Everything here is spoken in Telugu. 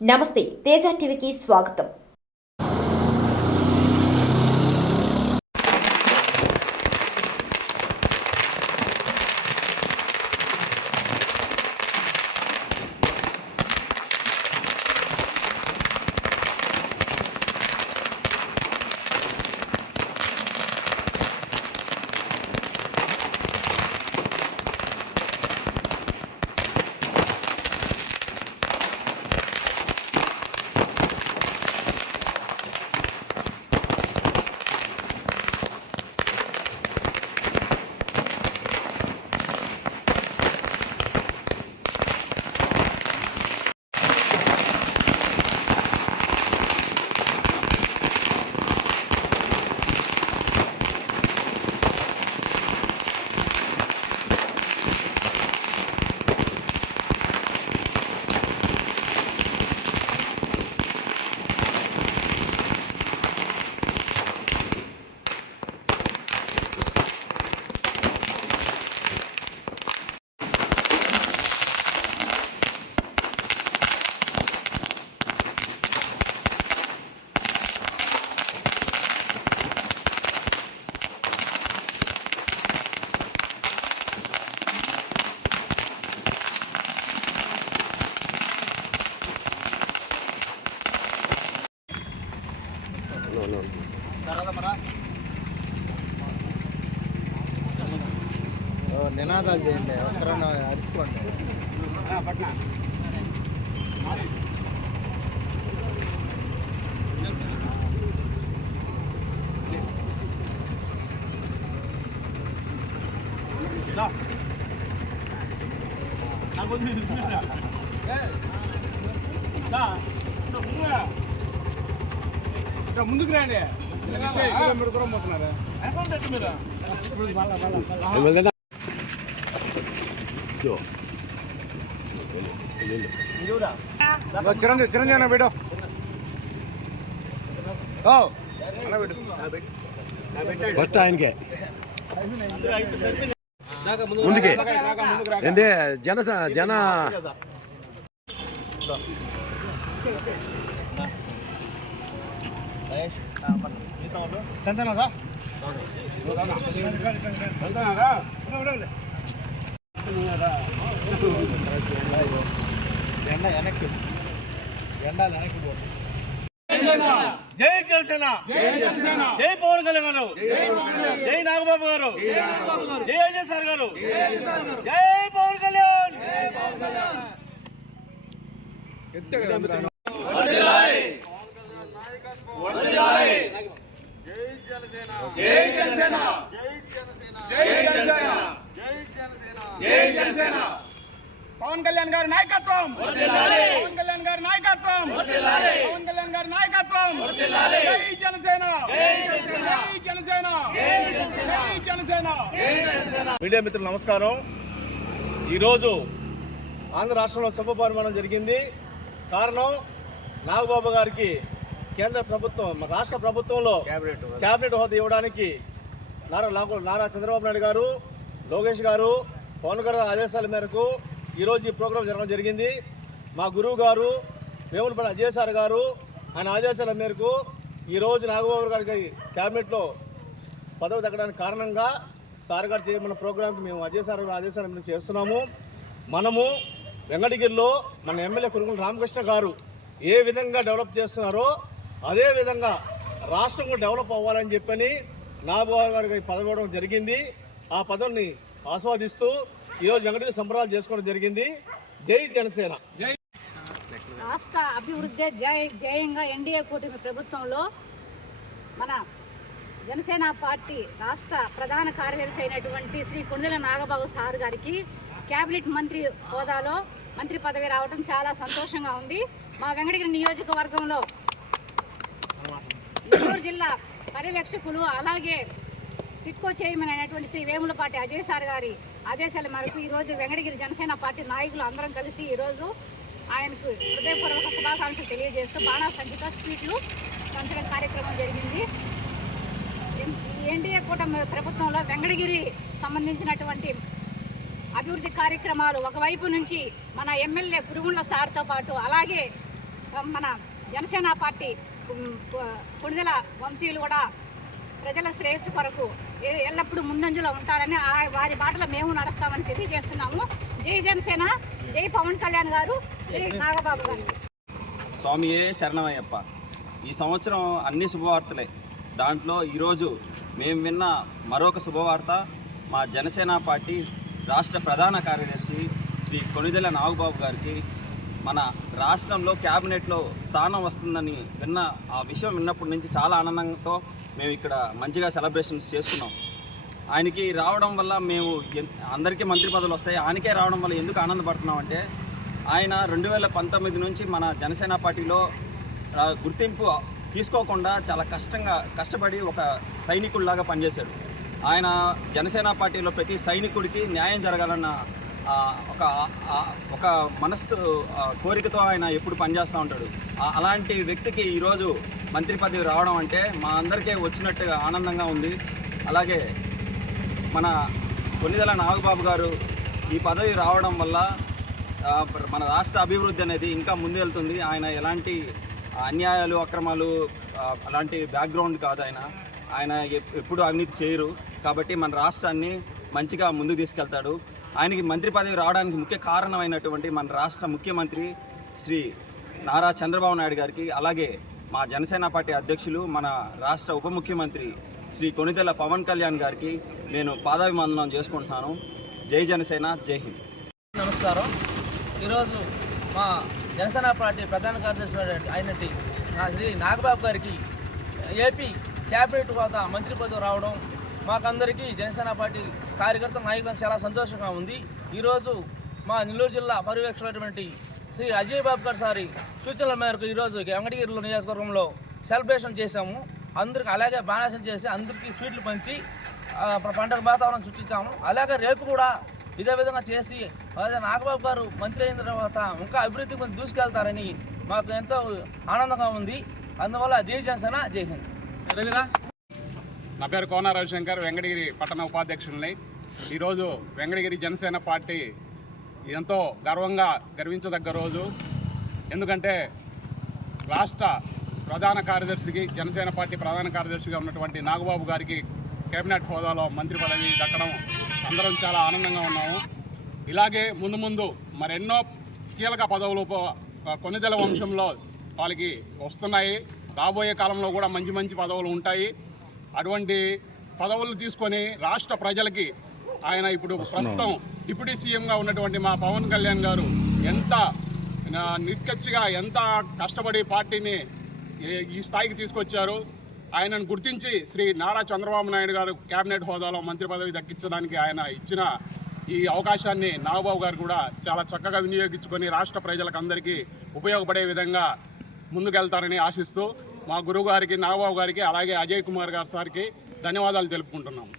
నమస్తే, తేజ టీవీకి స్వాగతం. నినాదాలు చేయండి, ఒక్కరన్నా అరుచుకోండి. ముందుకు రండి. చిరంజీవి అన్న బిడ్డ ఫస్ట్ ఆయనకే ముందుకే ఏంటి జన చందనరా ఎండ వెనక్కి జై జనసేన, జై పవన్ కళ్యాణ్ గారు, జై నాగబాబు గారు, జై అజయ్ సార్ గారు, జై పవన్ కళ్యాణ్. పవన్ కళ్యాణ్ గారి నాయకత్వం, పవన్ కళ్యాణ్ గారి నాయకత్వం, పవన్ కళ్యాణ్ గారి నాయకత్వం. జై జనసేన, జై జనసేన, జై జనసేన. మీడియా మిత్రులు నమస్కారం. ఈరోజు ఆంధ్ర రాష్ట్రంలో సభ పరిమాణం జరిగింది. కారణం నాగబాబు గారికి కేంద్ర ప్రభుత్వం, రాష్ట్ర ప్రభుత్వంలో క్యాబినెట్ హోదా ఇవ్వడానికి నారా చంద్రబాబు నాయుడు గారు, లోకేష్ గారు, పవన్ కళ్యాణ్ ఆదేశాల మేరకు ఈరోజు ఈ ప్రోగ్రాం జరగడం జరిగింది. మా గురువు గారు వేములపల్లి అజయ్ సార్ గారు ఆయన ఆదేశాల మేరకు ఈరోజు నాగబాబు గారికి క్యాబినెట్లో పదవి దక్కడానికి కారణంగా సార్ గారు చేయమన్న ప్రోగ్రాంకి మేము అజయ్ సార్ ఆదేశాల మేరకు చేస్తున్నాము. మనము వెంకటగిరిలో మన ఎమ్మెల్యే కురుగుల రామకృష్ణ గారు ఏ విధంగా డెవలప్ చేస్తున్నారో అదే విధంగా రాష్ట్రం కూడా డెవలప్ అవ్వాలని చెప్పని నాగబాబు గారికి పదవి ఇవ్వడం జరిగింది. ఆ పదవిని ఆస్వాదిస్తూ ఈరోజు వెంకటగిరి సంబరాలు చేసుకోవడం జరిగింది. జై జనసేన. రాష్ట్ర అభివృద్ధి జయంగా ఎన్డీఏ కూటమి ప్రభుత్వంలో మన జనసేన పార్టీ రాష్ట్ర ప్రధాన కార్యదర్శి అయినటువంటి శ్రీ కొండెల నాగబాబు సార్ గారికి కేబినెట్ మంత్రి హోదాలో మంత్రి పదవి రావడం చాలా సంతోషంగా ఉంది. మా వెంకటగిరి నియోజకవర్గంలో నెల్లూరు జిల్లా పర్యవేక్షకులు అలాగే టిట్కో చైర్మన్ అయినటువంటి శ్రీ వేములపాటి అజయ్ సార్ గారి ఆదేశాల మేరకు ఈరోజు వెంకటగిరి జనసేన పార్టీ నాయకులు అందరం కలిసి ఈరోజు ఆయనకు హృదయపూర్వక శుభాకాంక్షలు తెలియజేస్తూ బాణాసంచిత స్వీట్లు పంచడం కార్యక్రమం జరిగింది. ఎన్డీఏ కూటమి ప్రభుత్వంలో వెంకటగిరి సంబంధించినటువంటి అభివృద్ధి కార్యక్రమాలు ఒకవైపు నుంచి మన ఎమ్మెల్యే కురుగుండ్ల సార్తో పాటు అలాగే మన జనసేన పార్టీ కొణిదెల వంశీయులు కూడా ప్రజల శ్రేయస్సు కొరకు ఎల్లప్పుడూ ముందంజలో ఉంటారని వారి బాటలో మేము నడుస్తామని తెలియజేస్తున్నాము. జై జనసేన, జై పవన్ కళ్యాణ్ గారు, జై నాగబాబు గారు. స్వామియే శరణమయ్యప్ప. ఈ సంవత్సరం అన్ని శుభవార్తలే. దాంట్లో ఈరోజు మేము విన్న మరొక శుభవార్త, మా జనసేన పార్టీ రాష్ట్ర ప్రధాన కార్యదర్శి శ్రీ కొణిదెల నాగబాబు గారికి మన రాష్ట్రంలో క్యాబినెట్లో స్థానం వస్తుందని ఆ విషయం విన్నప్పటి నుంచి చాలా ఆనందంతో మేము ఇక్కడ మంచిగా సెలబ్రేషన్స్ చేసుకున్నాం. ఆయనకి రావడం వల్ల మేము అందరికీ మంత్రి పదవులు వస్తాయి, ఆయనకే రావడం వల్ల ఎందుకు ఆనందపడుతున్నామంటే ఆయన 2019 నుంచి మన జనసేన పార్టీలో గుర్తింపు తీసుకోకుండా చాలా కష్టపడి ఒక సైనికుడిలాగా పనిచేశాడు. ఆయన జనసేన పార్టీలో ప్రతి సైనికుడికి న్యాయం జరగాలన్న ఒక మనస్సు కోరికతో ఆయన ఎప్పుడు పనిచేస్తూ ఉంటాడు. అలాంటి వ్యక్తికి ఈరోజు మంత్రి పదవి రావడం అంటే మా అందరికీ వచ్చినట్టుగా ఆనందంగా ఉంది. అలాగే మన కొణిదెల నాగబాబు గారు ఈ పదవి రావడం వల్ల మన రాష్ట్ర అభివృద్ధి అనేది ఇంకా ముందెళ్తుంది. ఆయన ఎలాంటి అన్యాయాలు, అక్రమాలు అలాంటి బ్యాక్గ్రౌండ్ కాదు. ఆయన ఎప్పుడు అవినీతి చేయరు. కాబట్టి మన రాష్ట్రాన్ని మంచిగా ముందుకు తీసుకెళ్తాడు. ఆయనకి మంత్రి పదవి రావడానికి ముఖ్య కారణమైనటువంటి మన రాష్ట్ర ముఖ్యమంత్రి శ్రీ నారా చంద్రబాబు నాయుడు గారికి, అలాగే మా జనసేన పార్టీ అధ్యక్షులు మన రాష్ట్ర ఉప ముఖ్యమంత్రి శ్రీ కొణిదెల పవన్ కళ్యాణ్ గారికి నేను పాదాభివందనం చేసుకుంటున్నాను. జై జనసేన, జై హింద్. నమస్కారం. ఈరోజు మా జనసేన పార్టీ ప్రధాన కార్యదర్శి అయినట్టు శ్రీ నాగబాబు గారికి ఏపీ క్యాబినెట్ హోదా మంత్రి పదవి రావడం మాకందరికీ జనసేన పార్టీ కార్యకర్త నాయకులకు చాలా సంతోషంగా ఉంది. ఈరోజు మా నెల్లూరు జిల్లా పర్యవేక్షకులైనటువంటి శ్రీ అజయ్ బాబు గారి సారి సూచనల మేరకు ఈరోజు వెంకటగిరిలో నియోజకవర్గంలో సెలబ్రేషన్ చేశాము. అందరికి అలాగే బాణాసం చేసి అందరికీ స్వీట్లు పంచి పండుగ వాతావరణం సృష్టించాము. అలాగే రేపు కూడా ఇదే విధంగా చేసి నాగబాబు గారు మంత్రి అయిన తర్వాత ఇంకా అభివృద్ధి కొంచెం దూసుకెళ్తారని మాకు ఎంతో ఆనందంగా ఉంది. అందువల్ల జై జనసేన, జై హింద్. నా పేరు కోన రవిశంకర్, వెంకటగిరి పట్టణ ఉపాధ్యక్షుల్ని. ఈరోజు వెంకటగిరి జనసేన పార్టీ ఎంతో గర్వించదగ్గ రోజు. ఎందుకంటే రాష్ట్ర ప్రధాన కార్యదర్శికి, జనసేన పార్టీ ప్రధాన కార్యదర్శిగా ఉన్నటువంటి నాగబాబు గారికి కేబినెట్ హోదాలో మంత్రి పదవి దక్కడం అందరం చాలా ఆనందంగా ఉన్నాము. ఇలాగే ముందు మరెన్నో కీలక పదవులు కొణిదెల వంశంలో వాళ్ళకి వస్తున్నాయి. రాబోయే కాలంలో కూడా మంచి పదవులు ఉంటాయి. అటువంటి పదవులు తీసుకొని రాష్ట్ర ప్రజలకి ఆయన ఇప్పుడు ప్రస్తుతం డిప్యూటీ సీఎంగా ఉన్నటువంటి మా పవన్ కళ్యాణ్ గారు ఎంత నిక్కచ్చిగా ఎంత కష్టపడి పార్టీని ఈ స్థాయికి తీసుకొచ్చారు. ఆయనను గుర్తించి శ్రీ నారా చంద్రబాబు నాయుడు గారు కేబినెట్ హోదాలో మంత్రి పదవి దక్కించడానికి ఆయన ఇచ్చిన ఈ అవకాశాన్ని నాగబాబు గారు కూడా చాలా చక్కగా వినియోగించుకొని రాష్ట్ర ప్రజలకు అందరికీ ఉపయోగపడే విధంగా ముందుకెళ్తారని ఆశిస్తూ మా గురువు గారికి, నాగబాబు గారికి, అలాగే అజయ్ కుమార్ గారి సార్కి ధన్యవాదాలు తెలుపుకుంటున్నాము.